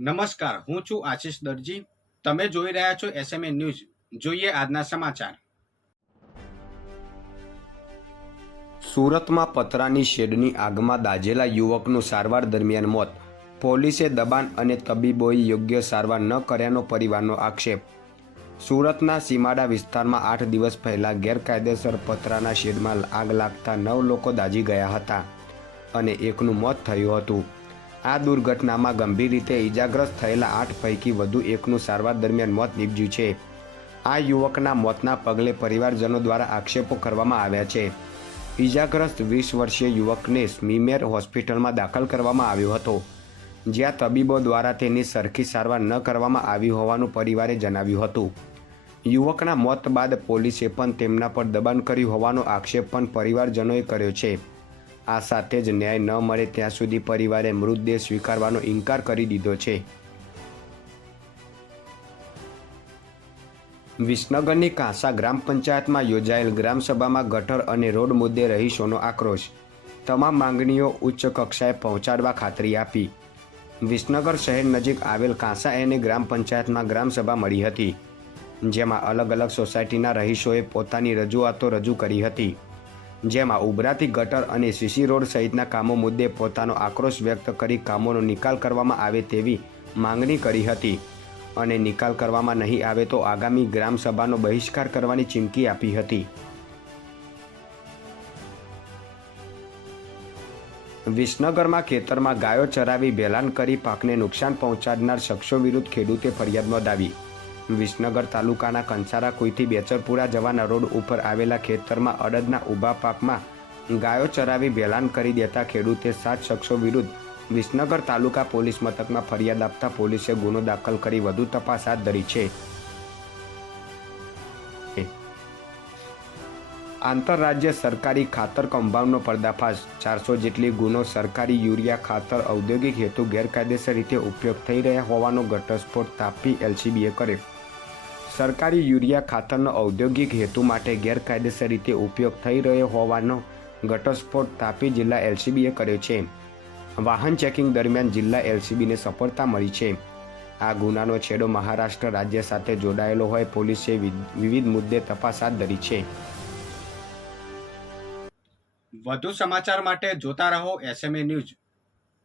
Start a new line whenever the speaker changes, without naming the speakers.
નમસ્કાર, હું છું આશિષ દરજી. તમે જોઈ રહ્યા છો એસએમએ ન્યૂઝ જોઈએ આજના સમાચાર.
સુરતમાં પતરાની શેડની આગમાં દાઝેલા યુવકનું સારવાર દરમિયાન મોત. પોલીસે દબાણ અને તબીબોએ યોગ્ય સારવાર ન કર્યાનો પરિવારનો આક્ષેપ. સુરતના સીમાડા વિસ્તારમાં આઠ દિવસ પહેલાં ગેરકાયદેસર પતરાના શેડમાં આગ લાગતા નવ લોકો દાઝી ગયા હતા અને એકનું મોત થયું હતું. આ દુર્ઘટનામાં ગંભીર રીતે ઈજાગ્રસ્ત થયેલા આઠ પૈકી વધુ એકનું સારવાર દરમિયાન મોત નીપજ્યું છે. આ યુવકના મોતના પગલે પરિવારજનો દ્વારા આક્ષેપો કરવામાં આવ્યા છે. ઈજાગ્રસ્ત વીસ વર્ષીય યુવકને સ્મીમેર હોસ્પિટલમાં દાખલ કરવામાં આવ્યો હતો. જ્યાં તબીબો દ્વારા તેની સરખી સારવાર ન કરવામાં આવી હોવાનું પરિવારે જણાવ્યું હતું. યુવકના મોત બાદ પોલીસે પણ તેમના પર દબાણ કર્યું હોવાનો આક્ષેપ પણ પરિવારજનોએ કર્યો છે. આ સાથે જ ન્યાય ન મળે ત્યાં સુધી પરિવારે મૃતદેહ સ્વીકારવાનો ઇનકાર કરી દીધો છે. વિસનગરની કાંસા ગ્રામ પંચાયતમાં યોજાયેલ ગ્રામસભામાં ગટર અને રોડ મુદ્દે રહીશોનો આક્રોશ. તમામ માંગણીઓ ઉચ્ચ કક્ષાએ પહોંચાડવા ખાતરી આપી. વિસનગર શહેર નજીક આવેલ કાંસા એને ગ્રામ પંચાયતમાં ગ્રામસભા મળી હતી, જેમાં અલગ અલગ સોસાયટીના રહીશોએ પોતાની રજૂઆતો રજૂ કરી હતી. જેમાં ઉભરાતી ગટર અને સીસી રોડ સહિતના કામો મુદ્દે પોતાનો આક્રોશ વ્યક્ત કરી કામોનો નિકાલ કરવામાં આવે તેવી માંગણી કરી હતી. અને નિકાલ કરવામાં નહીં આવે તો આગામી ગ્રામસભાનો બહિષ્કાર કરવાની ચીમકી આપી હતી. વિસનગરમાં ખેતરમાં ગાયો ચરાવી ભેલાન કરી પાકને નુકસાન પહોંચાડનાર શખ્સો વિરુદ્ધ ખેડૂતે ફરિયાદ નોંધાવી. વિસનગર તાલુકાના કંસારા કુઈથી બેચરપુરા જવાના રોડ ઉપર આવેલા ખેતરમાં અડદના ઊભા પાકમાં ગાયો ચરાવી વેલાન કરી દેતા ખેડૂતે સાત શખ્સો વિરુદ્ધ વિસનગર તાલુકા પોલીસ મથકમાં ફરિયાદ આપતા પોલીસે ગુનો દાખલ કરી વધુ તપાસ હાથ ધરી છે. આંતરરાજ્ય સરકારી ખાતર કૌભાંડનો પર્દાફાશ. ચારસો જેટલી ગુનો સરકારી યુરિયા, ખાતર, ઔદ્યોગિક હેતુ ગેરકાયદેસર રીતે ઉપયોગ થઈ રહ્યા હોવાનો ઘટસ્ફોટ તાપી એલસીબીએ કર્યો. સરકારી યુરિયા ખાતરનો ઔદ્યોગિક હેતુ માટે ગેરકાયદેસર રીતે ઉપયોગ થઈ રહ્યો હોવાનો ઘટસ્ફોટ તાપી જિલ્લા એલસીબીએ કર્યો છે. વાહન ચેકિંગ દરમિયાન જિલ્લા એલસીબીને સફળતા મળી છે. આ ગુનાનો છેડો મહારાષ્ટ્ર રાજ્ય સાથે જોડાયેલો હોય પોલીસે વિવિધ મુદ્દે તપાસ હાથ ધરી છે.
વધુ સમાચાર માટે જોતા રહો એસએમએ ન્યૂઝ.